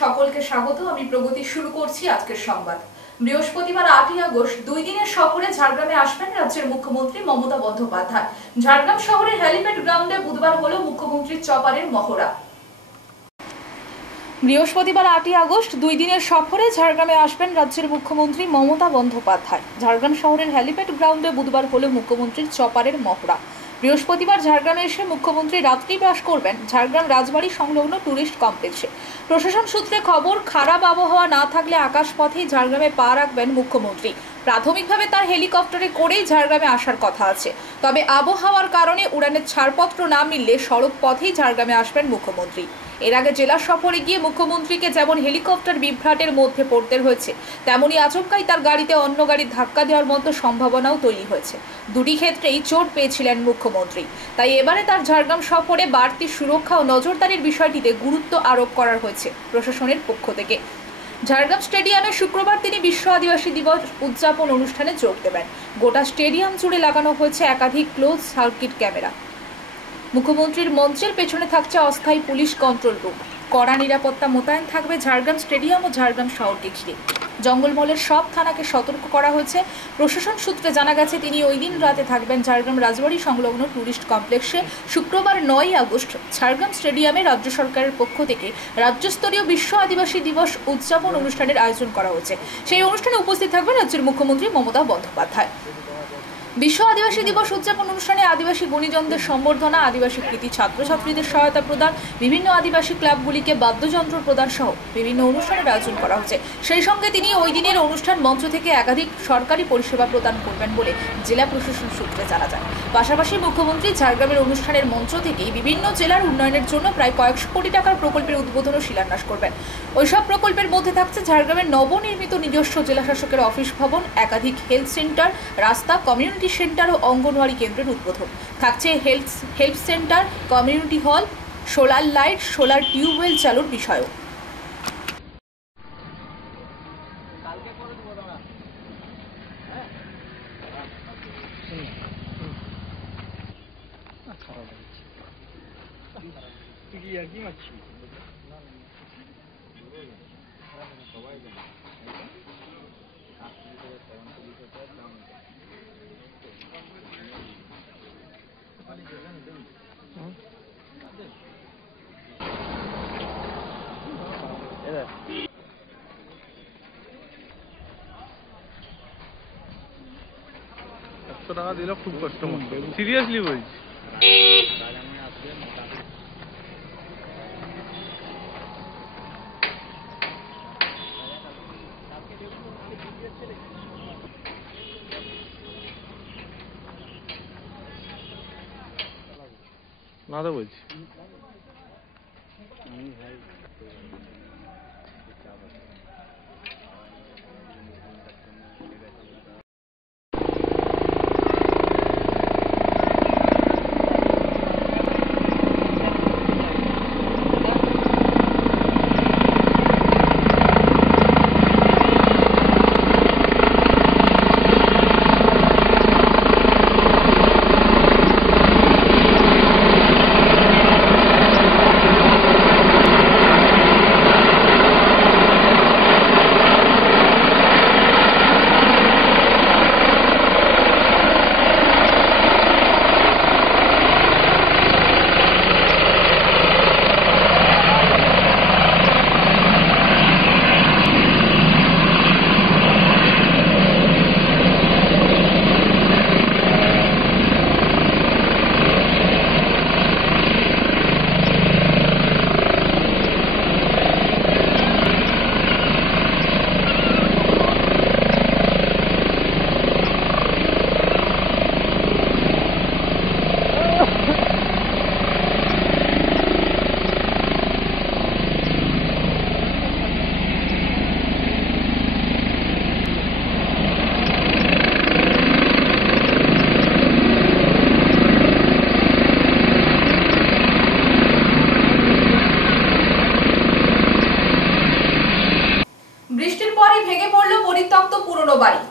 সকলকে স্বাগত। আমি প্রগতি শুরু করছি আজকের সংবাদ। বৃহস্পতিবার 8ই আগস্ট 2 দিনের সফরে ঝাড়গ্রামে আসবেন রাজ্যের মুখ্যমন্ত্রী মমতা বন্দ্যোপাধ্যায়। ঝাড়গ্রাম শহরের হেলিপ্যাড গ্রাউন্ডে বুধবার হলো মুখ্যমন্ত্রীর চপারের মহড়া। বৃহস্পতিবার 8ই আগস্ট 2 দিনের সফরে ঝাড়গ্রামে আসবেন রাজ্যের মুখ্যমন্ত্রী মমতা বন্দ্যোপাধ্যায়। ঝাড়গ্রাম শহরের হেলিপ্যাড গ্রাউন্ডে বুধবার হলো মুখ্যমন্ত্রীর চপারের মহড়া। বৃহস্পতিবার ঝাড়গ্রামে এসে মুখ্যমন্ত্রী রাত্রিবাস করবেন ঝাড়গ্রাম রাজবাড়ি সংলগ্ন টুরিস্ট কমপ্লেক্সে। প্রশাসন সূত্রে খবর, খারাপ আবহাওয়া না থাকলে আকাশপথেই ঝাড়গ্রামে পা রাখবেন মুখ্যমন্ত্রী। প্রাথমিকভাবে তার হেলিকপ্টারে করেই ঝাড়গ্রামে আসার কথা আছে, তবে আবহাওয়ার কারণে উড়ানের ছাড়পত্র না মিললে সড়ক পথেই ঝাড়গ্রামে আসবেন মুখ্যমন্ত্রী। এর আগে জেলা সফরে গিয়ে মুখ্যমন্ত্রীকে যেমন হেলিকপ্টার বিভ্রাটের মধ্যে পড়তে হয়েছে, তেমনি আচমকাই তার গাড়িতে অন্য গাড়ির ধাক্কা দেওয়ার মতো সম্ভাবনাও তৈরি হয়েছে। দুটি ক্ষেত্রেই চোট পেয়েছিলেন মুখ্যমন্ত্রী। তাই এবারে তার ঝাড়গ্রাম সফরে বাড়তি সুরক্ষা ও নজরদারির বিষয়টিতে গুরুত্ব আরোপ করা হয়েছে প্রশাসনের পক্ষ থেকে। ঝাড়গ্রাম স্টেডিয়ামে শুক্রবার তিনি বিশ্ব আদিবাসী দিবস উদযাপন অনুষ্ঠানে যোগ দেবেন। গোটা স্টেডিয়াম জুড়ে লাগানো হয়েছে একাধিক ক্লোজ সার্কিট ক্যামেরা। মুখ্যমন্ত্রীর মঞ্চের পেছনে থাকছে অস্থায়ী পুলিশ কন্ট্রোল রুম। কড়া নিরাপত্তা মোতায়েন থাকবে ঝাড়গ্রাম স্টেডিয়াম ও ঝাড়গ্রাম শহরকে ঘিরে। জঙ্গলমহলের সব থানাকে সতর্ক করা হয়েছে। প্রশাসন সূত্রে জানা গেছে তিনি ওই দিন রাতে থাকবেন ঝাড়গ্রাম রাজবাড়ি সংলগ্ন টুরিস্ট কমপ্লেক্সে। শুক্রবার 9ই আগস্ট ঝাড়গ্রাম স্টেডিয়ামে রাজ্য সরকারের পক্ষ থেকে রাজ্যস্তরীয় বিশ্ব আদিবাসী দিবস উদযাপন অনুষ্ঠানের আয়োজন করা হয়েছে। সেই অনুষ্ঠানে উপস্থিত থাকবেন রাজ্যের মুখ্যমন্ত্রী মমতা বন্দ্যোপাধ্যায়। বিশ্ব আদিবাসী দিবস উদযাপন অনুষ্ঠানে আদিবাসী গুণীজনদের সম্বর্ধনা, আদিবাসী কৃতি ছাত্রছাত্রীদের সহায়তা প্রদান, বিভিন্ন আদিবাসী ক্লাবগুলিকে বাদ্যযন্ত্র প্রদান সহ বিভিন্ন অনুষ্ঠানের আয়োজন করা হচ্ছে। সেই সঙ্গে তিনি ওই দিনের অনুষ্ঠান মঞ্চ থেকে একাধিক সরকারি পরিষেবা প্রদান করবেন বলে জেলা প্রশাসন সূত্রে জানা যায়। পাশাপাশি মুখ্যমন্ত্রী ঝাড়গ্রামের অনুষ্ঠানের মঞ্চ থেকেই বিভিন্ন জেলার উন্নয়নের জন্য প্রায় কয়েকশো কোটি টাকার প্রকল্পের উদ্বোধন ও শিলান্যাস করবেন। ওইসব প্রকল্পের মধ্যে থাকছে ঝাড়গ্রামের নবনির্মিত নিজস্ব জেলা শাসকের অফিস ভবন, একাধিক হেলথ সেন্টার, রাস্তা, কমিউনিটি সেন্টার ও অঙ্গনওয়াড়ি কেন্দ্রের উদ্বোধন। থাকছে health centre, community hall, solar light, solar tubewell চালুর বিষয়ও। টাকা দিলে খুব কষ্ট মতো, সিরিয়াসলি বলছি। না তো বলছি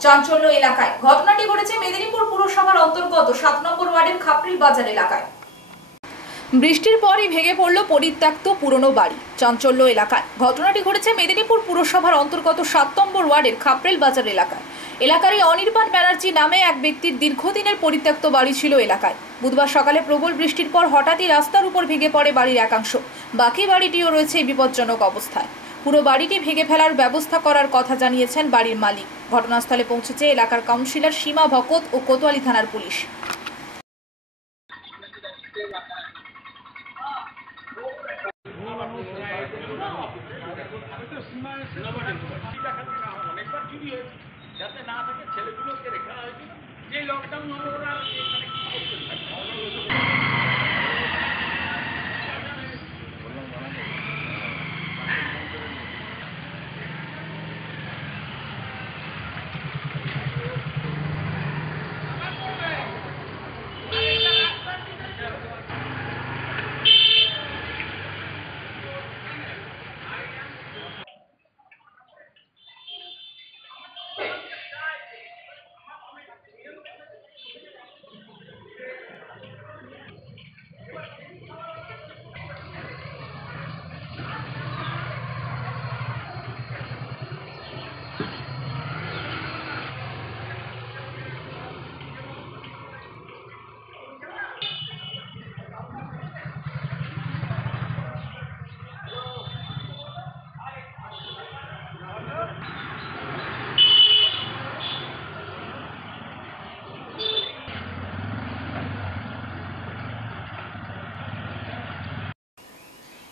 চাঞ্চল্য এলাকায়। ঘটনাটি ঘটেছে মেদিনীপুর পুরসভার অন্তর্গত 7 নম্বর ওয়ার্ডের খাপরিল বাজার এলাকায়। বৃষ্টির পরই ভেঙে পড়ল পরিত্যক্ত পুরনো বাড়ি, চাঞ্চল্য এলাকায়। ঘটনাটি ঘটেছে মেদিনীপুর পুরসভার অন্তর্গত 7 নম্বর ওয়ার্ডের খাপরেল বাজার এলাকায়। এলাকারই অনির্বাণ ব্যানার্জি নামে এক ব্যক্তির দীর্ঘদিনের পরিত্যক্ত বাড়ি ছিল এলাকায়। বুধবার সকালে প্রবল বৃষ্টির পর হঠাৎই রাস্তার উপর ভেঙে পড়ে বাড়ির একাংশ। বাকি বাড়িটিও রয়েছে বিপজ্জনক অবস্থায়। পুরো বাড়িটি ভেঙে ফেলার ব্যবস্থা করার কথা জানিয়েছেন বাড়ির মালিক। ঘটনাস্থলে পৌঁছেছে এলাকার কাউন্সিলর সীমা ভকত ও কোতোয়ালি থানার পুলিশ। অনেকবার চুরি হয়েছে, যাতে না থাকে ছেলেগুলোকে রেখা হয়েছিল। যে লকডাউন হলো ওরা এখানে কি করতে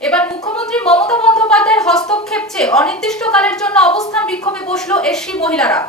এবার মুখ্যমন্ত্রী মমতা বন্দ্যোপাধ্যায়ের হস্তক্ষেপ চেয়ে অনির্দিষ্টকালের জন্য অবস্থান বিক্ষোভে বসল এসসি মহিলারা।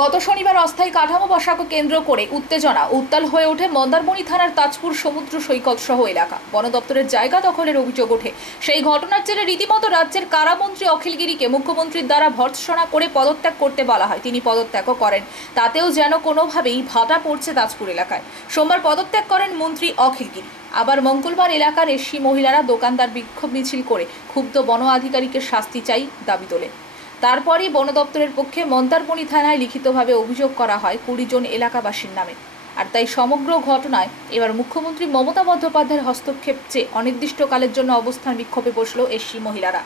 গত শনিবার অস্থায়ী কাঠামো বসাকে কেন্দ্র করে উত্তেজনা উত্তাল হয়ে ওঠে মন্দারমণি থানার তাজপুর সমুদ্র সৈকত সহ এলাকা। বন দপ্তরের জায়গা দখলের অভিযোগ ওঠে। সেই ঘটনার জেরে রীতিমতো রাজ্যের কারামন্ত্রী অখিল গিরিকে মুখ্যমন্ত্রীর দ্বারা ভর্ৎসনা করে পদত্যাগ করতে বলা হয়। তিনি পদত্যাগও করেন, তাতেও যেন কোনোভাবেই ভাটা পড়ছে তাজপুর এলাকায়। সোমবার পদত্যাগ করেন মন্ত্রী অখিল গিরি। আবার মঙ্গলবার এলাকার এসসি মহিলারা দোকানদার বিক্ষোভ মিছিল করে ক্ষুব্ধ বন আধিকারিকের শাস্তি চাই দাবি তোলে। তারপরই বন দপ্তরের পক্ষে মন্দারমণি থানায় লিখিতভাবে অভিযোগ করা হয় 20 জন এলাকাবাসীর নামে। আর তাই সমগ্র ঘটনায় এবার মুখ্যমন্ত্রী মমতা বন্দ্যোপাধ্যায়ের হস্তক্ষেপ চেয়ে অনির্দিষ্টকালের জন্য অবস্থান বিক্ষোভে বসল এসসি মহিলারা।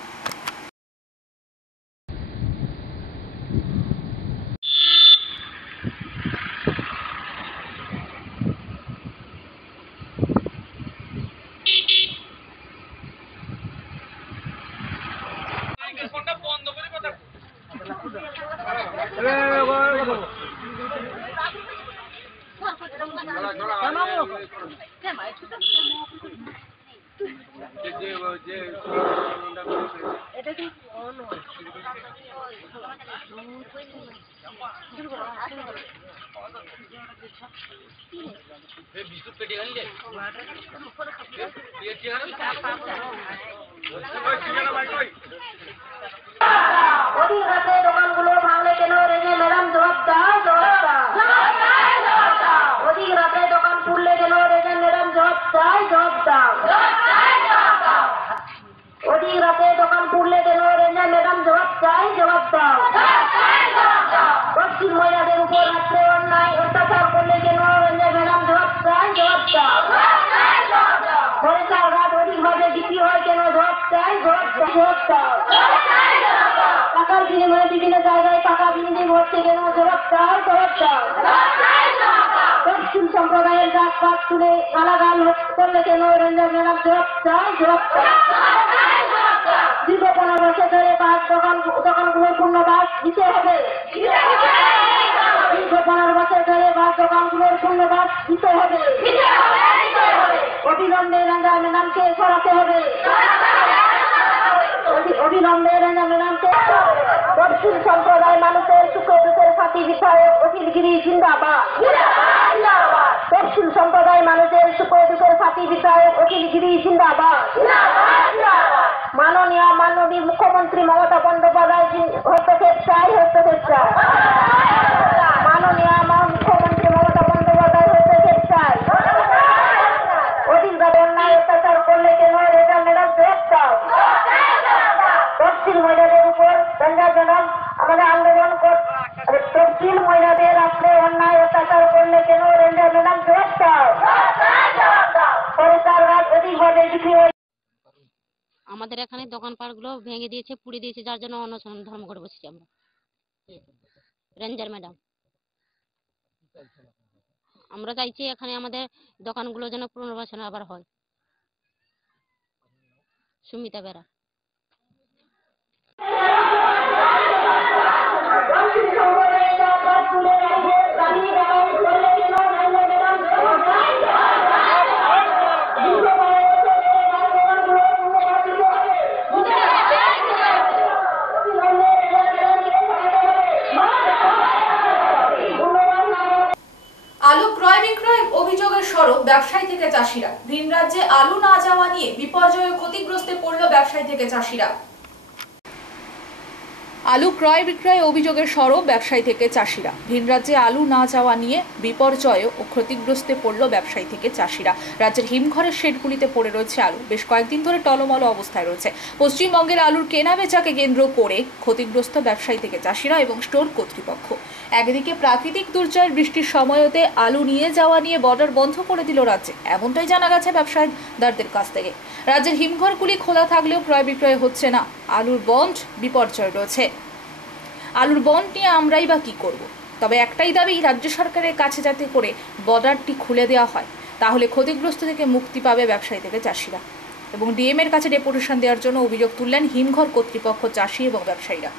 দোকানগুলো ভাঙলে কেন রেজে ম্যাডাম জবাব দাও, জবাব দাও। অধিক রাতে দোকান খুললে কেন রেজে ম্যাডাম জবাব চাই, জবাব দাও। অধিক রাতে দোকান খুললে কেন রেজে ম্যাডাম জবাব চাই, জবাব দাও। দক্ষিণ মহিলাদের উপর রাত্রে অন্যায় অত্যাচার করলে কেন রেজে ম্যাডাম জবাব চাই, জবাব দাও। সরকার রাত অধিকভাবে বিক্রি হয় কেন জবাব চাই, জবাব দাও। টাকার বিনিময়ে বিভিন্ন জায়গায় টাকা বিনিময় হচ্ছে কেন জবাব চাই, জবাব দাও। দক্ষিণ সম্প্রদায়ের জাত পাত তুলে গালাগাল করলে কেন রেঞ্জার ম্যাডাম জবাব চাই, জবাব দাও। দীর্ঘ 15 বছর ধরে দোকানগুলোর পূর্ণবাস দিতে হবে। দীর্ঘ 15 বছর ধরে দোকানগুলোর পূর্ণবাস দিতে হবে। অবিলম্বে রেঞ্জার ম্যাডামকে সরাতে হবে। অবিলম্বে রেঞ্জার ম্যাডামকে। দক্ষিণ সম্প্রদায় মানুষের সুখ দুঃখের সাথী বিধায়ক অখিল গিরি জিন্দাবাদ। দক্ষিণ সম্প্রদায় মানুষের সুখ দুঃখের সাথী বিধায়ক অখিল গিরি জিন্দাবাদ। মাননীয় মুখ্যমন্ত্রী মমতা বন্দ্যোপাধ্যায় হস্তক্ষেপ চাই, হস্তক্ষেপ চাই। মাননীয় মুখ্যমন্ত্রী মমতা বন্দ্যোপাধ্যায় হস্তক্ষেপ চাই। অধিক অন্যায় অত্যাচার করলে কেন রেজা ম্যাডাম জবাব দাও। দক্ষিণ মহিলাদের উপর ম্যাডাম আমাদের আন্দোলন দক্ষিণ মহিলাদের রাত্রে অন্যায় অত্যাচার করলে কেন রেঞ্জার ম্যাডাম জবাব দাও। আমাদের এখানে দোকানপাটগুলো ভেঙে দিয়েছে, পুড়ে দিয়েছে, যার জন্য অনশন ধর্ম করে বসেছি আমরা। রেঞ্জার ম্যাডাম, আমরা চাইছি এখানে আমাদের দোকানগুলো যেন পুনর্বাসন আবার হয়। সুমিতা বেরা। আলু ক্রয় বিক্রয় অভিযোগের সরব ব্যবসায়ী থেকে চাষিরা। ভিন রাজ্যে আলু না যাওয়া নিয়ে বিপর্যয় ও ক্ষতিগ্রস্তে পড়ল ব্যবসায়ী থেকে চাষিরা। আলু ক্রয় বিক্রয় অভিযোগের সরব ব্যবসায়ী থেকে চাষিরা। ভিন রাজ্যে আলু না যাওয়া নিয়ে বিপর্যয় ও ক্ষতিগ্রস্তে পড়ল ব্যবসায়ী থেকে চাষিরা। রাজ্যের হিমঘরের শেডগুলিতে পড়ে রয়েছে আলু, বেশ কয়েকদিন ধরে টলমল অবস্থায় রয়েছে। পশ্চিমবঙ্গের আলুর কেনা বেচাকে কেন্দ্র করে ক্ষতিগ্রস্ত ব্যবসায়ী থেকে চাষিরা এবং স্টোর কর্তৃপক্ষ। একদিকে প্রাকৃতিক দুর্যোগের বৃষ্টির সময়তে আলু নিয়ে যাওয়া নিয়ে বর্ডার বন্ধ করে দিল রাজ্যে, এমনটাই জানা গেছে ব্যবসায়ীদের কাছ থেকে। রাজ্যের হিমঘরগুলি খোলা থাকলেও ক্রয় বিক্রয় হচ্ছে না। আলুর বন্ড বিপর্যয় রয়েছে। আলুর বন্ড নিয়ে আমরাই বা কি করব? তবে একটাই দাবি রাজ্য সরকারের কাছে, যাতে করে বর্ডারটি খুলে দেওয়া হয়, তাহলে ক্ষতিগ্রস্ত থেকে মুক্তি পাবে ব্যবসায়ী থেকে চাষিরা। এবং ডিএম এর কাছে ডেপুটেশন দেওয়ার জন্য অভিযোগ তুললেন হিমঘর কর্তৃপক্ষ, চাষি এবং ব্যবসায়ীরা।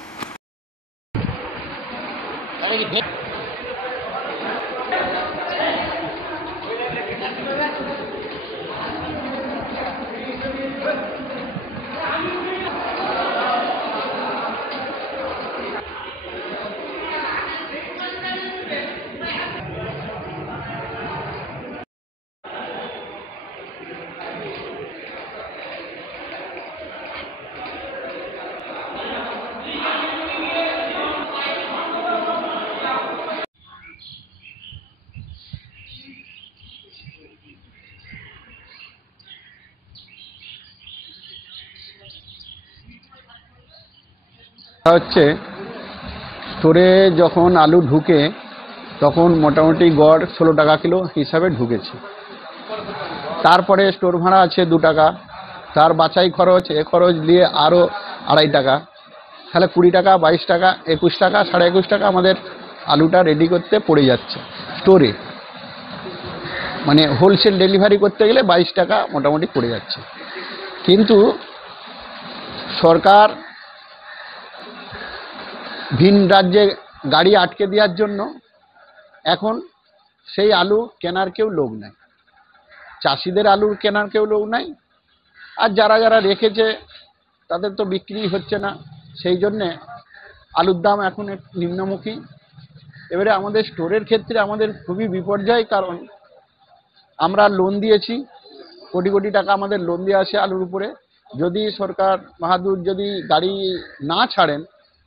হচ্ছে স্টোরে যখন আলু ঢুকে তখন মোটামুটি গড় 16 টাকা কিলো হিসাবে ঢুকেছে। তারপরে স্টোর ভাড়া আছে 2 টাকা, তার বাছাই খরচ, এ খরচ দিয়ে আরও 2.5 টাকা, তাহলে 20 টাকা, 22 টাকা, 21 টাকা, 21.5 টাকা আমাদের আলুটা রেডি করতে পড়ে যাচ্ছে স্টোরে। মানে হোলসেল ডেলিভারি করতে গেলে 22 টাকা মোটামুটি পড়ে যাচ্ছে। কিন্তু সরকার ভিন রাজ্যে গাড়ি আটকে দেওয়ার জন্য এখন সেই আলু কেনার কেউ লোক নাই, চাষিদের আলু কেনার কেউ লোক নাই, আর যারা যারা রেখেছে তাদের তো বিক্রি হচ্ছে না, সেই জন্যে আলুর দাম এখন একটু নিম্নমুখী। এবারে আমাদের স্টোরের ক্ষেত্রে আমাদের খুবই বিপর্যয়, কারণ আমরা লোন দিয়েছি, কোটি কোটি টাকা আমাদের লোন দেওয়া আছে আলুর উপরে। যদি সরকার বাহাদুর যদি গাড়ি না ছাড়েন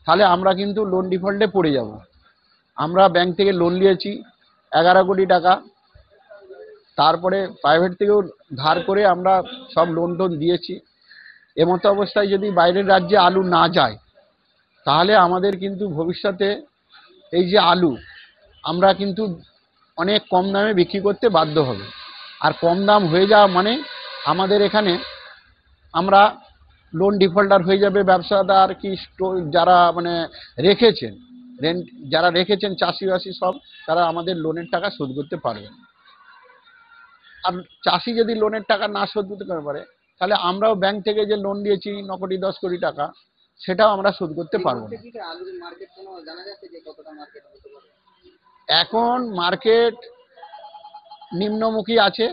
তাহলে আমরা কিন্তু লোন ডিফল্টে পড়ে যাব। আমরা ব্যাংক থেকে লোন নিয়েছি 11 কোটি টাকা, তারপরে প্রাইভেট থেকেও ধার করে আমরা সব লোন টোন দিয়েছি। এমতো অবস্থায় যদি বাইরের রাজ্যে আলু না যায় তাহলে আমাদের কিন্তু ভবিষ্যতে এই যে আলু আমরা কিন্তু অনেক কম দামে বিক্রি করতে বাধ্য হবে। আর কম দাম হয়ে যাওয়া মানে আমাদের এখানে আমরা লোন ডিফল্টার হয়ে যাবে ব্যবসাদার কি যারা মানে রেখেছেন, যারা রেখেছেন চাষিবাসী সব, তারা আমাদের লোনের টাকা শোধ করতে পারবে। আর চাষি যদি লোনের টাকা না শোধ করতে পারে তাহলে আমরাও ব্যাংক থেকে যে লোন দিয়েছি 9 কোটি 10 কোটি টাকা, সেটাও আমরা শোধ করতে পারবো না। এখন মার্কেট নিম্নমুখী আছে।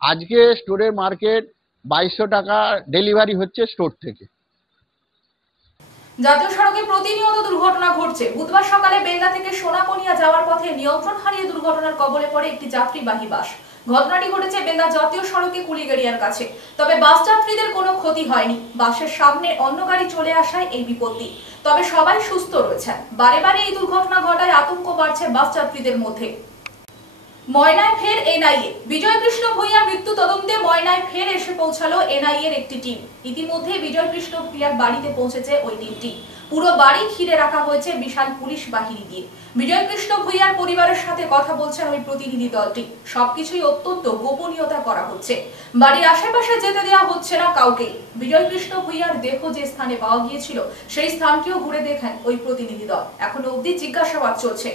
আজকে স্টোরের মার্কেট 2200 টাকা ডেলিভারি হচ্ছে স্টোর থেকে। জাতীয় সড়কে প্রতিনিয়ত দুর্ঘটনা ঘটছে। বুধবার সকালে বেলদা থেকে সোনাকনিয়া যাওয়ার পথে নিয়ন্ত্রণ হারিয়ে দুর্ঘটনার কবলে পড়ে একটি যাত্রীবাহী বাস। ঘটনাটি ঘটেছে বেলদা জাতীয় সড়কে কুলিগেরিয়ার কাছে। তবে বাস যাত্রীদের কোনো ক্ষতি হয়নি। বাসের সামনে অন্য গাড়ি চলে আসায় এই বিপত্তি। তবে সবাই সুস্থ রয়েছেন। বারে বারে এই দুর্ঘটনা ঘটায় আতঙ্ক বাড়ছে বাস যাত্রীদের মধ্যে। ময়নায় ফের এনআইএ। বিজয় কৃষ্ণ ভূঁইয়ার মৃত্যু তদন্তে ময়নায় ফের এসে পৌঁছালো এনআইএর একটি টিম। ইতিমধ্যে বিজয় কৃষ্ণ ভূঁইয়ার বাড়িতে পৌঁছেছে ওই টিমটি। পুরো বাড়ি ঘিরে রাখা হয়েছে বিশাল পুলিশ বাহিনী দিয়ে। বিজয় কৃষ্ণ ভূঁইয়ার পরিবারের সাথে কথা বলছেন ওই প্রতিনিধি দলটি। সবকিছুই অত্যন্ত গোপনীয়তা করা হচ্ছে, বাড়ির আশেপাশে যেতে দেওয়া হচ্ছে না কাউকে। বিজয় কৃষ্ণ ভূঁইয়ার দেহ যে স্থানে পাওয়া গিয়েছিল সেই স্থানটিও ঘুরে দেখেন ওই প্রতিনিধি দল। এখনো অবধি জিজ্ঞাসাবাদ চলছে।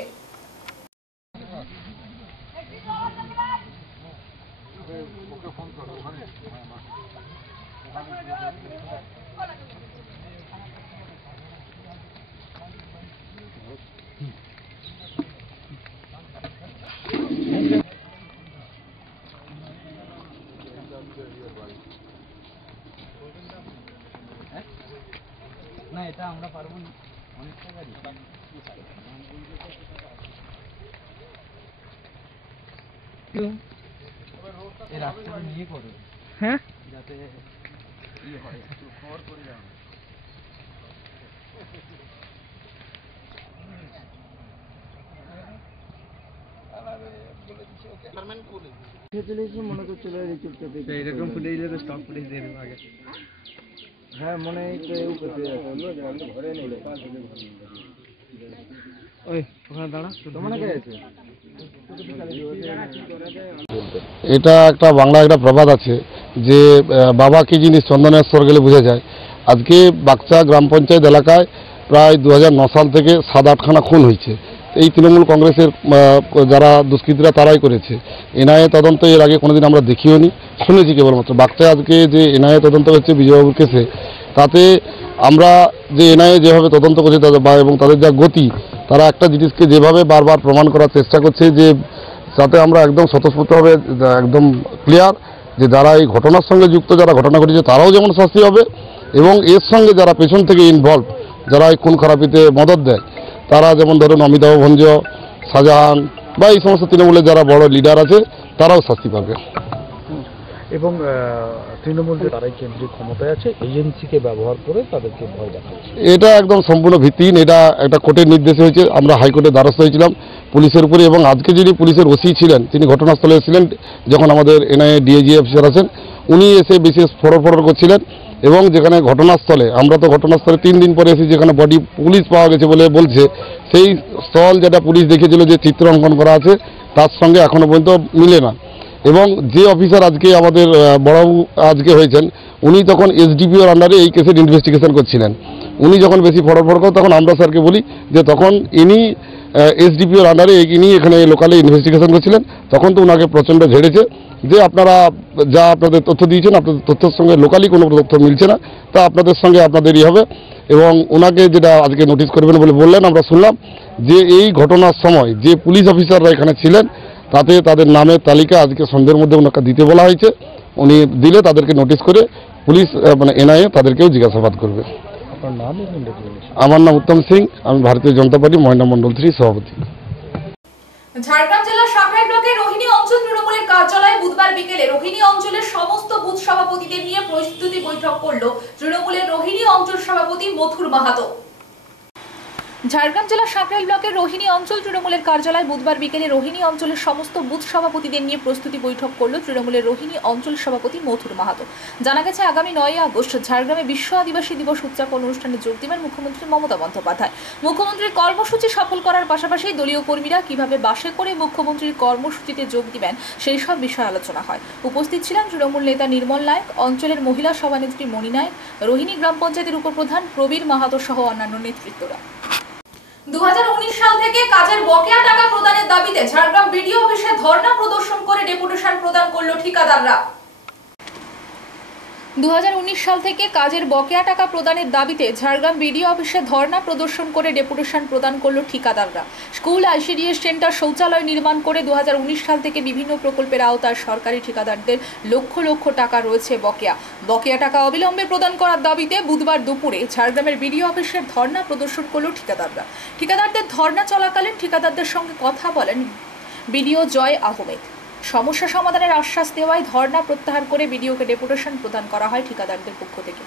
না এটা আমরা পারবো না, অনেকটা গাড়ি এই রাস্তাটা নিয়ে করো, হ্যাঁ, যাতে ইয়ে হয় একটু কভার করে যাও। মনে তো চলে যাবে চুপচাপ, এরকম ফুটেজ দিলে তো স্টক ফুটেজ দিয়ে দেবো আগে। হ্যাঁ মনে হয় কেউ ঘরে নেই, ওই ওখানে দাঁড়া, তোমার কে আছে? এটা একটা বাংলা একটা প্রবাদ আছে যে বাবা কি জিনিস চন্দনেশ্বর গেলে বোঝা যায়। আজকে বাগচা গ্রাম পঞ্চায়েত এলাকায় প্রায় 2009 সাল থেকে 7-8খানা খুন হয়েছে। এই তৃণমূল কংগ্রেসের যারা দুষ্কৃতীরা তারাই করেছে। এনআইএ তদন্ত এর আগে কোনোদিন আমরা দেখিও নি, শুনেছি কেবলমাত্র। বাগচায় আজকে যে এনআইএ তদন্ত হচ্ছে বিজয়বাবুর কেসে, তাতে আমরা যে এনআইএ যেভাবে তদন্ত করছে এবং তাদের যা গতি, তারা একটা জিনিসকে যেভাবে বারবার প্রমাণ করার চেষ্টা করছে যে যাতে আমরা একদম স্বতঃস্ফূর্তভাবে একদম ক্লিয়ার যে যারা এই ঘটনার সঙ্গে যুক্ত, যারা ঘটনা ঘটেছে তারাও যেমন শাস্তি হবে, এবং এর সঙ্গে যারা পেছন থেকে ইনভলভ, যারা এই খুন খারাপিতে মদত দেয়, তারা যেমন ধরুন অমিতাভ ভঞ্জ, শাহজাহান বা এই সমস্ত তৃণমূলের যারা বড় লিডার আছে তারাও শাস্তি পাবে। এবং তৃণমূল যে তারাই কেন্দ্রীয় ক্ষমতায় আছে, এজেন্সিকে ব্যবহার করে তাদেরকে ভয় দেখাচ্ছে, এটা একদম সম্পূর্ণ ভিত্তিহীন। এটা একটা কোর্টের নির্দেশে হয়েছে। আমরা হাইকোর্টের দ্বারস্থ হয়েছিলাম পুলিশের উপরে, এবং আজকে যিনি পুলিশের ওসি ছিলেন তিনি ঘটনাস্থলে এসেছিলেন যখন আমাদের এনআইএ ডিআইজি অফিসার আছেন, উনি এসে বিশেষ ফরফর করছিলেন। এবং যেখানে ঘটনাস্থলে, আমরা তো ঘটনাস্থলে 3 দিন পরে এসে যেখানে বডি পুলিশ পাওয়া গেছে বলে বলছে, সেই স্থল যেটা পুলিশ দেখেছিল যে চিত্র অঙ্কন করা আছে তার সঙ্গে এখনো পর্যন্ত মিলে না। এবং যে অফিসার আজকে আমাদের বড়বাবু আজকে হয়েছেন, উনি তখন এসডিপিওর আন্ডারে এই কেসের ইনভেস্টিগেশন করছিলেন। উনি যখন বেশি ফরফর করে তখন আমরা স্যারকে বলি যে তখন ইনি এসডিপিওর আন্ডারে ইনি এখানে লোকালে ইনভেস্টিগেশন করছিলেন। তখন তো ওনাকে প্রচণ্ড ঝেড়েছে যে আপনারা যা আপনাদের তথ্য দিয়েছেন, আপনাদের তথ্যের সঙ্গে লোকালি কোনো তথ্য মিলছে না, তা আপনাদের সঙ্গে আপনাদেরই হবে। এবং ওনাকে যেটা আজকে নোটিশ করবেন বলে বললেন, আমরা শুনলাম যে এই ঘটনার সময় যে পুলিশ অফিসাররা এখানে ছিলেন তাতে তাদের নামের তালিকা আজকে সন্ধ্যের মধ্যে ওনাকে দিতে বলা হয়েছে। উনি দিলে তাদেরকে নোটিশ করে পুলিশ মানে এনআইএ তাদেরকেও জিজ্ঞাসাবাদ করবে। আপনার নাম? আমার নাম উত্তম সিং, আমি ভারতীয় জনতা পার্টি মহিলা মণ্ডল 3 সভাপতি। ঝাড়গ্রাম জেলার সাঁকরাইল ব্লকের রোহিণী অঞ্চল তৃণমূলের কার্যালয়ে বুধবার বিকেলে রোহিণী অঞ্চলের সমস্ত বুথ সভাপতিদের নিয়ে প্রস্তুতি বৈঠক করল তৃণমূলের রোহিণী অঞ্চল সভাপতি মথুর মাহাতো। ঝাড়গ্রাম জেলার সাঁকরাইল ব্লকের রোহিণী অঞ্চল তৃণমূলের কার্যালয়ে বুধবার বিকেলে রোহিণী অঞ্চলের সমস্ত বুথ সভাপতিদের নিয়ে প্রস্তুতি বৈঠক করল তৃণমূলের রোহিণী অঞ্চল সভাপতি মথুর মাহাতো। জানা গেছে আগামী 9 আগস্ট ঝাড়গ্রামে বিশ্ব আদিবাসী দিবস উদযাপন অনুষ্ঠানে যোগ দেবেন মুখ্যমন্ত্রী মমতা বন্দ্যোপাধ্যায়। মুখ্যমন্ত্রীর কর্মসূচি সফল করার পাশাপাশি দলীয় কর্মীরা কিভাবে বাসে করে মুখ্যমন্ত্রীর কর্মসূচিতে যোগ দিবেন সেই সব বিষয়ে আলোচনা হয়। উপস্থিত ছিলেন তৃণমূল নেতা নির্মল নায়ক, অঞ্চলের মহিলা সভানেত্রী মণি নায়ক, রোহিণী গ্রাম পঞ্চায়েতের উপপ্রধান প্রবীর মাহাতো সহ অন্যান্য নেতৃত্বরা। 2019 সাল থেকে কাজের বকেয়া টাকা প্রদানের দাবিতে ঝাড়গ্রাম বিডিও অফিসে ধর্ণা প্রদর্শন করে ডেপুটেশন প্রদান করল ঠিকাদাররা। 2019 সাল থেকে কাজের বকেয়া টাকা প্রদানের দাবিতে ঝাড়গ্রাম বিডিও অফিসে ধর্ণা প্রদর্শন করে ডেপুটেশন প্রদান করল ঠিকাদাররা। স্কুল, আইসিডিএস সেন্টার, শৌচালয় নির্মাণ করে 2019 সাল থেকে বিভিন্ন প্রকল্পের আওতায় সরকারি ঠিকাদারদের লক্ষ লক্ষ টাকা রয়েছে বকেয়া। বকেয়া টাকা অবিলম্বে প্রদান করার দাবিতে বুধবার দুপুরে ঝাড়গ্রামের বিডিও অফিসের ধর্ণা প্রদর্শন করল ঠিকাদাররা। ঠিকাদারদের ধর্ণা চলাকালীন ঠিকাদারদের সঙ্গে কথা বলেন বিডিও জয় আহমেদ। সমস্যা সমাধানের আশ্বাস দেওয়ায় ধর্ণা প্রত্যাহার করে বিডিওকে ডেপুটেশন প্রদান করা হয় ঠিকাদারদের পক্ষ থেকে।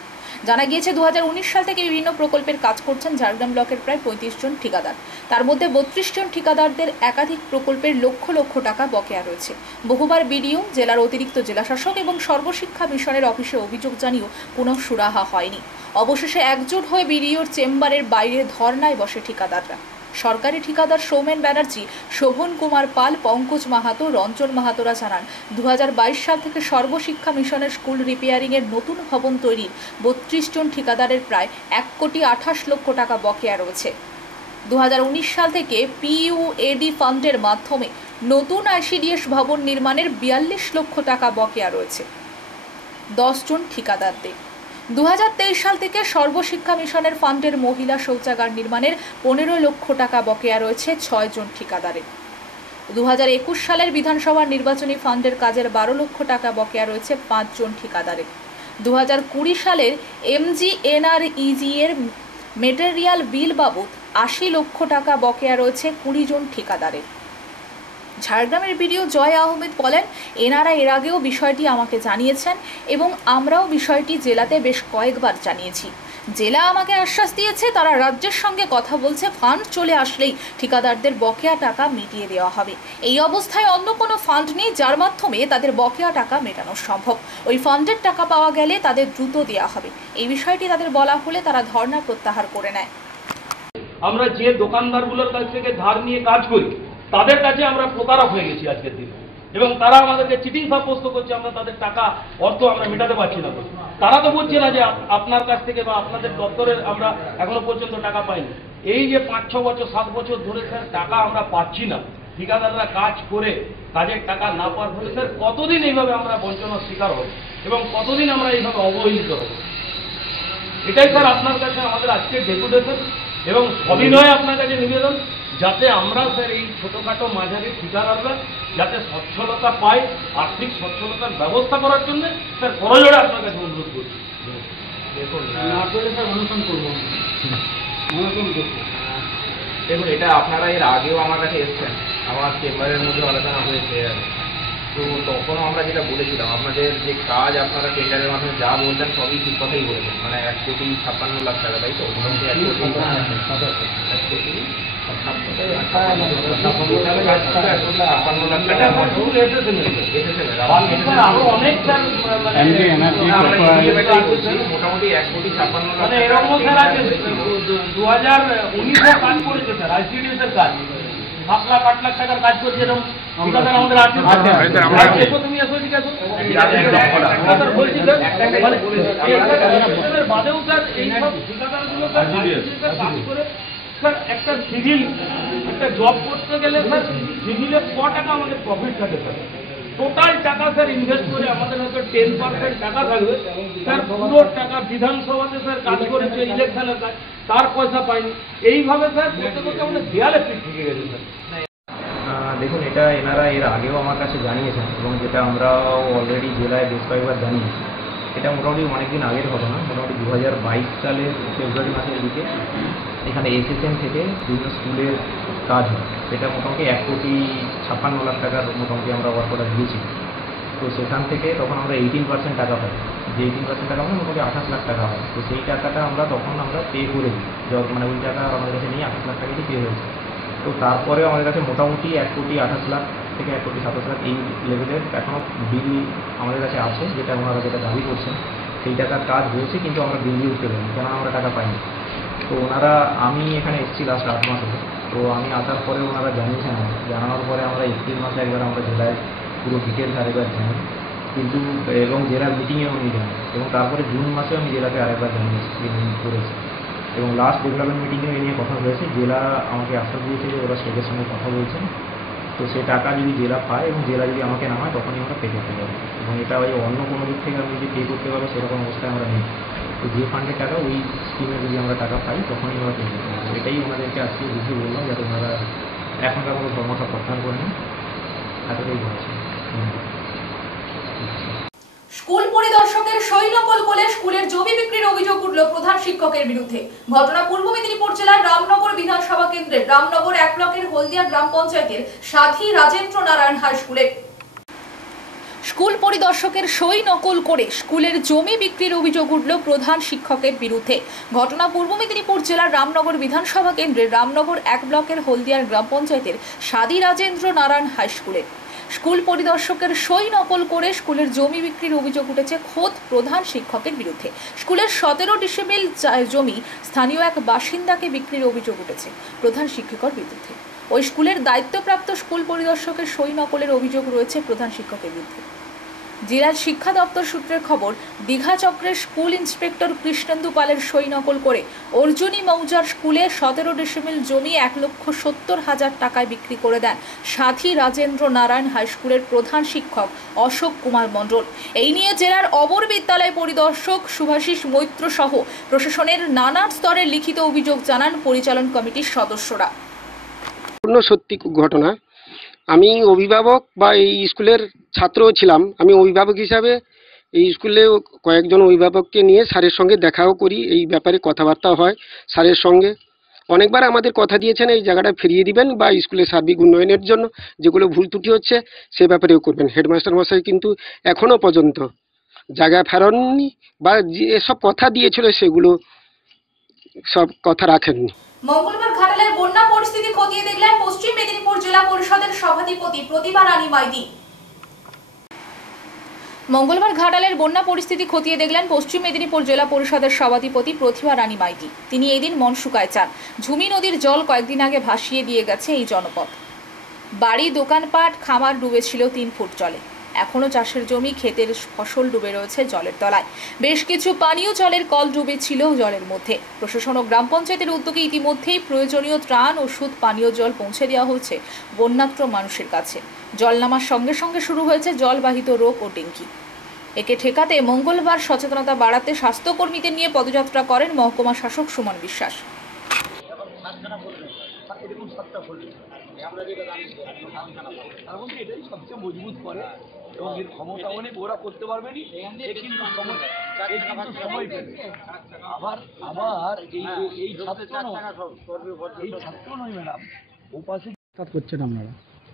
জানা গিয়েছে 2019 সাল থেকে বিভিন্ন প্রকল্পের কাজ করছেন ঝাড়গ্রাম ব্লকের প্রায় 35 জন ঠিকাদার। তার মধ্যে 32 জন ঠিকাদারদের একাধিক প্রকল্পের লক্ষ লক্ষ টাকা বকেয়া রয়েছে। বহুবার বিডিও, জেলার অতিরিক্ত জেলাশাসক এবং সর্বশিক্ষা মিশনের অফিসে অভিযোগ জানিয়েও কোনো সুরাহা হয়নি। অবশেষে একজোট হয়ে বিডিওর চেম্বারের বাইরে ধর্নায় বসে ঠিকাদাররা। সরকারি ঠিকাদার সৌমেন ব্যানার্জি, শোভন কুমার পাল, পঙ্কজ মাহাতো, রঞ্জন মাহাতোরা জানান 2022 সাল থেকে সর্বশিক্ষা মিশনের স্কুল রিপেয়ারিংয়ের নতুন ভবন তৈরির 32 জন ঠিকাদারের প্রায় 1,28 লক্ষ টাকা বকেয়া রয়েছে। 2019 সাল থেকে পিইউএডি ফান্ডের মাধ্যমে নতুন আইসিডিএস ভবন নির্মাণের 42 লক্ষ টাকা বকেয়া রয়েছে 10 জন ঠিকাদারদের। 2023 সাল থেকে সর্বশিক্ষা মিশনের ফান্ডের মহিলা শৌচাগার নির্মাণের 15 লক্ষ টাকা বকেয়া রয়েছে 6 জন ঠিকাদারের। 2021 সালের বিধানসভার নির্বাচনী ফান্ডের কাজের 12 লক্ষ টাকা বকেয়া রয়েছে 5 জন ঠিকাদারের। 2020 সালের এমজিএনআরইজি এর মেটেরিয়াল বিল বাবদ 80 লক্ষ টাকা বকেয়া রয়েছে 20 জন ঠিকাদারের। ঝাড়গ্রামের বিডিও জয় আহমেদ বলেন, এনারা এর আগেও বিষয়টি আমাকে জানিয়েছেন এবং আমরাও বিষয়টি জেলাতে বেশ কয়েকবার জানিয়েছি। জেলা আমাকে আশ্বাস দিয়েছে তারা রাজ্যের সঙ্গে কথা বলছে, ফান্ড চলে আসলেই ঠিকাদারদের বকেয়া টাকা মিটিয়ে দেওয়া হবে। এই অবস্থায় অন্য কোনো ফান্ড নেই যার মাধ্যমে তাদের বকেয়া টাকা মেটানো সম্ভব। ওই ফান্ডের টাকা পাওয়া গেলে তাদের দ্রুত দেওয়া হবে। এই বিষয়টি তাদের বলা হলে তারা ধর্ণা প্রত্যাহার করে নেয়। আমরা যে দোকানদারগুলোর কাছ থেকে ধার নিয়ে কাজ করি তাদের কাছে আমরা প্রতারক হয়ে গেছি আজকের দিনে, এবং তারা আমাদেরকে চিটিং সাব্যস্ত করছে। আমরা তাদের টাকা অর্থ আমরা মেটাতে পারছি না। তারা তো বলছে না যে আপনার কাছ থেকে বা আপনাদের দপ্তরের আমরা এখনো পর্যন্ত টাকা পাইনি। এই যে 5-6 বছর 7 বছর ধরে স্যার টাকা আমরা পাচ্ছি না, ঠিকাদাররা কাজ করে কাজের টাকা না পাওয়ার ফলে স্যার কতদিন এইভাবে আমরা বঞ্চনার শিকার হব এবং কতদিন আমরা এইভাবে অবহেলিত হব। এটাই স্যার আপনার কাছে আমাদের আজকের ডেপুটেশন এবং সবিনয় আপনার কাছে নিবেদন, যাতে আমরা স্যার এই ছোটোখাটো মাঝারি ঠিকাদাররা যাতে সচ্ছলতা পায়, আর্থিক সচ্ছলতার ব্যবস্থা করার জন্য স্যার করজোড়ে আপনার কাছে অনুরোধ করছি। দেখুন এটা আপনারা এর আগেও আমার কাছে এসছেন, আমার চেম্বারের মধ্যে আলোচনা হয়েছে। তো তখন আমরা যেটা বলেছিলাম, আপনাদের যে কাজ আপনারা টেন্ডারের মাধ্যমে যা বলতেন সবই ঠিক কথাই বলেছেন, মানে 1,56,00,000 টাকা, তাই তো? মোটামুটি 1,56,00,000 এরকম স্যার আছে 2019 কাজ করেছে স্যার, আইসিডিএস এর কাজ 7 লাখ 8 লাখ টাকার কাজ করছে। এরকম ঠিকাদার আমাদের আছে। তুমি এসো, ঠিক আছে বলছি স্যার বাদেও স্যার এইসব ঠিকাদারগুলো কাজ করে স্যার একটা সিভিল একটা জব করতে গেলে স্যার সিভিলে ক টাকা আমাদের প্রফিট থাকে স্যার। টোটাল টাকা স্যার ইনভেস্ট করে আমাদের হয়তো 10% টাকা থাকবে স্যার, পুরো টাকা বিধানসভাতে স্যার কাজ করেছে, ইলেকশনের কাজ, তার পয়সা পাইনি। এইভাবে স্যার করতে করতে আমাদের দেয়ালে পিঠ থেকে গেছে স্যার। দেখুন, এটা এনারা এর আগেও আমার কাছে জানিয়েছেন এবং যেটা আমরাও অলরেডি জেলায় বেশ কয়েকবার জানিয়েছি। এটা মোটামুটি অনেকদিন আগের ঘটনা, মোটামুটি 2022 সালের ফেব্রুয়ারি মাসের দিকে এখানে এসএসএম থেকে বিভিন্ন স্কুলের কাজ হয়। সেটা মোটামুটি 1,56,00,000 টাকার মোটামুটি আমরা ওয়ার্ক অর্ডার দিয়েছি। তো সেখান থেকে তখন আমরা 18% টাকা পাই, যে 18% টাকা মানে মোটামুটি 28 লাখ টাকা হয়। তো সেই টাকাটা আমরা তখন পে করে দিই, মানে ওই টাকা আমাদের কাছে নিয়ে 28 লাখ টাকাই পে হয়েছে। তো তারপরে আমাদের কাছে মোটামুটি 1,28,00,000 থেকে 1,27,00,000 এই লেভেলের এখনও বিল আমাদের কাছে আছে, যেটা ওনারা যেটা দাবি করছেন সেই টাকার কাজ হয়েছে, কিন্তু আমরা বিল দিয়ে উঠতে পারিনি, কেন আমরা টাকা পাইনি। তো ওনারা, আমি এখানে এসেছি লাস্ট 8 মাস হলো। তো আমি আসার পরে ওনারা জানিয়েছেন, জানানোর পরে আমরা এপ্রিল মাসে একবার আমরা জেলায় পুরো ডিটেলস আরেকবার জানি, কিন্তু এবং জেলার মিটিংয়েও উনি জানেন, এবং তারপরে জুন মাসে আমি জেলাকে আরেকবার জানিয়েছি করেছি, এবং লাস্ট ডেভেলপমেন্ট মিটিংয়ে এই নিয়ে কথা হয়েছে। জেলা আমাকে আশ্বাস দিয়েছে যে ওরা স্টেটের সঙ্গে কথা বলছেন, তো সে টাকা যদি জেলা পায় এবং জেলা যদি আমাকে না হয় তখনই আমরা পে করতে পারবো, এবং এটা ওই অন্য কোনো দিক থেকে আমি যদি পে করতে পারবো সেরকম অবস্থায় আমরা নেই। তো যে ফান্ডের টাকা ওই স্কিমে যদি আমরা টাকা পাই তখনই আমরা পে করতে পারবো। এটাই ওনাদেরকে আজকে বুঝিয়ে বললাম, যাতে ওনারা এখনকার কোনো ধর্মটা প্রত্যাহার করে নেন, এতটাই বলছি। স্কুল পরিদর্শকের সই নকল করে স্কুলের জমি বিক্রির অভিযোগ উঠল প্রধান শিক্ষকের বিরুদ্ধে। ঘটনা পূর্ব মেদিনীপুর জেলার রামনগর বিধানসভা কেন্দ্রের রামনগর 1 ব্লকের হলদিয়া গ্রাম পঞ্চায়েতের সাথী রাজেন্দ্র নারায়ণ হাই স্কুলে। স্কুল পরিদর্শকের সই নকল করে স্কুলের জমি বিক্রির অভিযোগ উঠল প্রধান শিক্ষকের বিরুদ্ধে। ঘটনা পূর্ব মেদিনীপুর জেলার রামনগর বিধানসভা কেন্দ্রের রামনগর 1 ব্লকের হলদিয়ার গ্রাম পঞ্চায়েতের সাদি রাজেন্দ্র নারায়ণ হাই স্কুলে স্কুল পরিদর্শকের সই নকল করে স্কুলের জমি বিক্রির অভিযোগ উঠেছে খোদ প্রধান শিক্ষকের বিরুদ্ধে। স্কুলের 17 ডিসিমিল জমি স্থানীয় এক বাসিন্দাকে বিক্রির অভিযোগ উঠেছে প্রধান শিক্ষকের বিরুদ্ধে। ওই স্কুলের দায়িত্বপ্রাপ্ত স্কুল পরিদর্শকের সই নকলের অভিযোগ রয়েছে প্রধান শিক্ষকের বিরুদ্ধে। জেলার শিক্ষা দপ্তর সূত্রের খবর, দীঘা চক্রের স্কুল ইন্সপেক্টর কৃষ্ণেন্দু পালের সই নকল করে অর্জুনী মৌজার স্কুলে 17 ডিসিমিল জমি 1,70,000 টাকায় বিক্রি করে দেন সাথী রাজেন্দ্র নারায়ণ হাই স্কুলের প্রধান শিক্ষক অশোক কুমার মণ্ডল। এই নিয়ে জেলার অবর বিদ্যালয় পরিদর্শক শুভাশিস মৈত্র সহ প্রশাসনের নানা স্তরের লিখিত অভিযোগ জানান পরিচালন কমিটির সদস্যরা। সত্যি ঘটনা। আমি অভিভাবক বা এই স্কুলের ছাত্রও ছিলাম। আমি অভিভাবক হিসাবে এই স্কুলে কয়েকজন অভিভাবককে নিয়ে স্যারের সঙ্গে দেখাও করি, এই ব্যাপারে কথাবার্তা হয় স্যারের সঙ্গে। অনেকবার আমাদের কথা দিয়েছেন এই জায়গাটা ফিরিয়ে দিবেন বা স্কুলের সার্বিক উন্নয়নের জন্য যেগুলো ভুল ত্রুটি হচ্ছে সে ব্যাপারেও করবেন। হেডমাস্টার মশাই কিন্তু এখনও পর্যন্ত জায়গা ফেরাননি বা যেসব কথা দিয়েছিল সেগুলো সব কথা রাখেননি। মঙ্গলবার ঘাটালের বন্যা পরিস্থিতি খতিয়ে দেখলেন পশ্চিম মেদিনীপুর জেলা পরিষদের সভাধিপতি প্রতিভা রানী মাইতি। মঙ্গলবার ঘাটালের বন্যা পরিস্থিতি খতিয়ে দেখলেন পশ্চিম মেদিনীপুর জেলা পরিষদের সভাধিপতি প্রতিভা রানী মাইতি। তিনি এদিন মন শুকায় চান। ঝুমি নদীর জল কয়েকদিন আগে ভাসিয়ে দিয়ে গেছে এই জনপদ। বাড়ি, দোকানপাট, খামার ডুবেছিল 3 ফুট জলে। এখনো চাষের জমি, ক্ষেতের ফসল ডুবে রয়েছে জলের তলায়। বেশ কিছু পানীয় জলের কল ডুবেছিল জলের মধ্যে। প্রশাসন ও গ্রাম পঞ্চায়েতের উদ্যোগে ইতিমধ্যেই প্রয়োজনীয় ত্রাণ, ওষুধ, পানীয় জল পৌঁছে দেওয়া হয়েছে বন্যার্ত মানুষের কাছে। জল নামার সঙ্গে সঙ্গে শুরু হয়েছে জলবাহিত রোগ ও ডেঙ্গি। একে ঠেকাতে মঙ্গলবার সচেতনতা বাড়াতে স্বাস্থ্যকর্মীদের নিয়ে পদযাত্রা করেন মহকুমা শাসক সুমন বিশ্বাস। এবং এর ক্ষমতা অনেক, ওরা করতে পারবে নি, কিন্তু সময় পেবে। আবার এই ছাত্র নয় ম্যাডাম, ওপাশে করছেন আপনারা?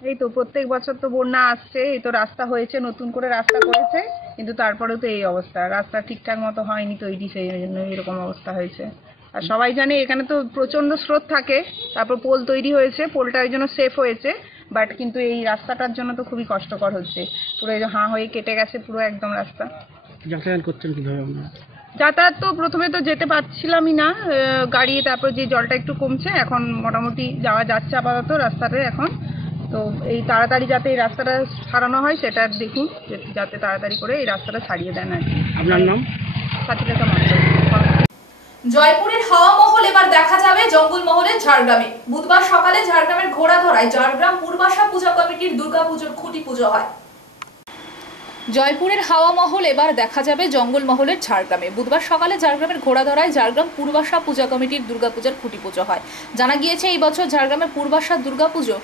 এই তো প্রত্যেক বছর তো বন্যা আসছে, এই তো রাস্তা হয়েছে, নতুন করে রাস্তা করেছে, কিন্তু তারপরেও তো এই অবস্থা, রাস্তা ঠিকঠাক মতো হয়নি তৈরি, সেই জন্য এরকম অবস্থা হয়েছে। আর সবাই জানে এখানে তো প্রচণ্ড স্রোত থাকে, তারপর পোল তৈরি হয়েছে, পোলটা ওই জন্য সেফ হয়েছে, বাট কিন্তু এই রাস্তাটার জন্য তো খুবই কষ্টকর হচ্ছে, পুরো এই হাঁ হয়ে কেটে গেছে পুরো একদম রাস্তা। যাতায়াত করছেন কিভাবে আপনারা? যাতায়াত তো প্রথমে তো যেতে পারছিলামই না গাড়ি, তারপর যে জলটা একটু কমছে এখন মোটামুটি যাওয়া যাচ্ছে আপাতত রাস্তাতে এখন। তো এই তাড়াতাড়ি যাতে এই রাস্তাটা সারানো হয় সেটা দেখুন, যাতে তাড়াতাড়ি করে এই রাস্তাটা ছাড়িয়ে দেন আর কি। আপনার নাম? সাথীরেখা মণ্ডল। জয়পুরের হাওয়া মহল এবার দেখা যাবে জঙ্গলমহলের ঝাড়গ্রামে। বুধবার সকালে ঝাড়গ্রামের ঘোড়াধরায় ঝাড়গ্রাম পূর্বাশা পূজা কমিটির দুর্গাপুজোর খুঁটি পুজো হয়। জয়পুরের হাওয়া মহল এবার দেখা যাবে জঙ্গলমহলের ঝাড়গ্রামে। বুধবার সকালে ঝাড়গ্রামের ঘোড়াধরায় ঝাড়গ্রাম পূর্বাশা পূজা কমিটির দুর্গাপূজার খুঁটি পুজো হয়। জানা গিয়েছে এই বছর ঝাড়গ্রামের পূর্বাশা দুর্গাপুজো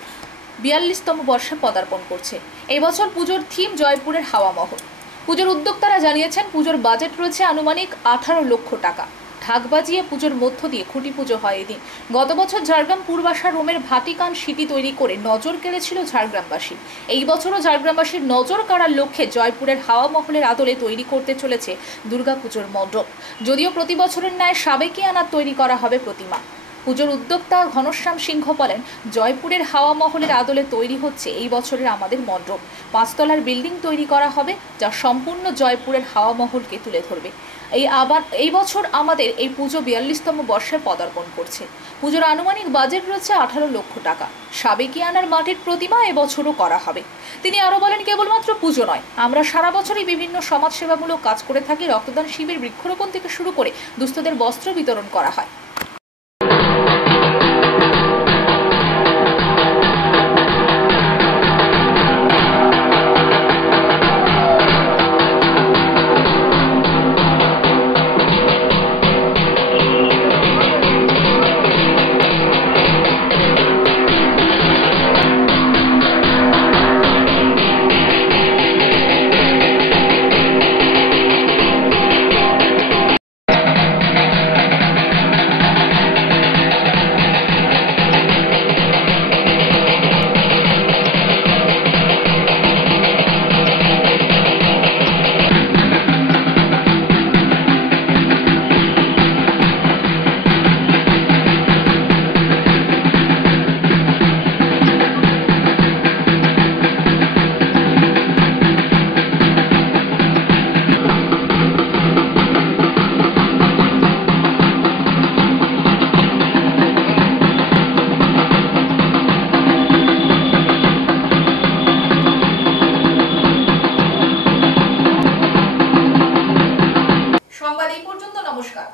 42তম বর্ষে পদার্পণ করছে। এই বছর পুজোর থিম জয়পুরের হাওয়া মহল। পুজোর উদ্যোক্তারা জানিয়েছেন পুজোর বাজেট রয়েছে আনুমানিক 18 লক্ষ টাকা। ঢাক বাজিয়ে পুজোর মধ্য দিয়ে খুঁটি পুজো হয় এদিন। গত বছর ঝাড়গ্রাম পূর্বাশা রোমের ভাটিকান সিটি তৈরি করে নজর কেড়েছিল ঝাড়গ্রামবাসী। এই বছরও ঝাড়গ্রামবাসীর নজর কাড়ার লক্ষ্যে জয়পুরের হাওয়া মহলের আদলে তৈরি করতে চলেছে দুর্গাপুজোর মণ্ডপ। যদিও প্রতি বছরের ন্যায় সাবেকিয়ানার তৈরি করা হবে প্রতিমা। পুজোর উদ্যোক্তা ঘনশ্যাম সিংহ বলেন, জয়পুরের হাওয়া মহলের আদলে তৈরি হচ্ছে এই বছরের আমাদের মণ্ডপ। 5 তলার বিল্ডিং তৈরি করা হবে, যা সম্পূর্ণ জয়পুরের হাওয়া মহলকে তুলে ধরবে। এই বছর আমাদের এই পুজো 42তম বর্ষে পদার্পণ করছে। পুজোর আনুমানিক বাজেট রয়েছে 18 লক্ষ টাকা। সাবেকিয়ানার মাটির প্রতিমা এবছরও করা হবে। তিনি আরো বলেন, কেবলমাত্র পুজো নয়, আমরা সারা বছরই বিভিন্ন সমাজসেবামূলক কাজ করে থাকি। রক্তদান শিবির, বৃক্ষরোপণ থেকে শুরু করে দুস্থদের বস্ত্র বিতরণ করা হয়। নমস্কার।